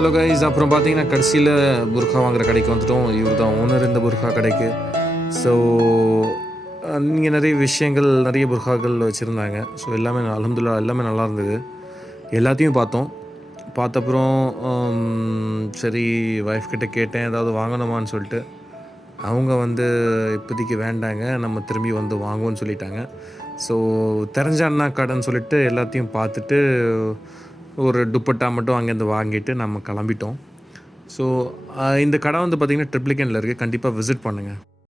Hello guys, அப்புறம் பார்த்தீங்கன்னா கடைசியில் புர்கா வாங்குற கடைக்கு வந்துட்டோம். இவர் தான் ஓனர் இந்த புர்கா கடைக்கு. ஸோ இங்கே நிறைய விஷயங்கள், நிறைய புர்காக்கள் வச்சுருந்தாங்க. ஸோ எல்லாமே அல்ஹம்துலில்லாஹ் எல்லாமே நல்லா இருந்தது. எல்லாத்தையும் பார்த்தோம். பார்த்தப்புறம் சரி ஒய்ஃப் கிட்ட கேட்டேன் ஏதாவது வாங்கணுமான்னு சொல்லிட்டு. அவங்க வந்து இப்போதைக்கு வேண்டாங்க, நம்ம திரும்பி வந்து வாங்குவோன்னு சொல்லிட்டாங்க. ஸோ தெரிஞ்ச அண்ணா கடைன்னு சொல்லிட்டு எல்லாத்தையும் பார்த்துட்டு ஒரு துப்பட்டா மட்டும் அங்கேருந்து வாங்கிட்டு நம்ம கிளம்பிட்டோம். ஸோ இந்த கடை வந்து பார்த்திங்கன்னா ட்ரிப்ளிகேனில் இருக்குது. கண்டிப்பாக விசிட் பண்ணுங்கள்.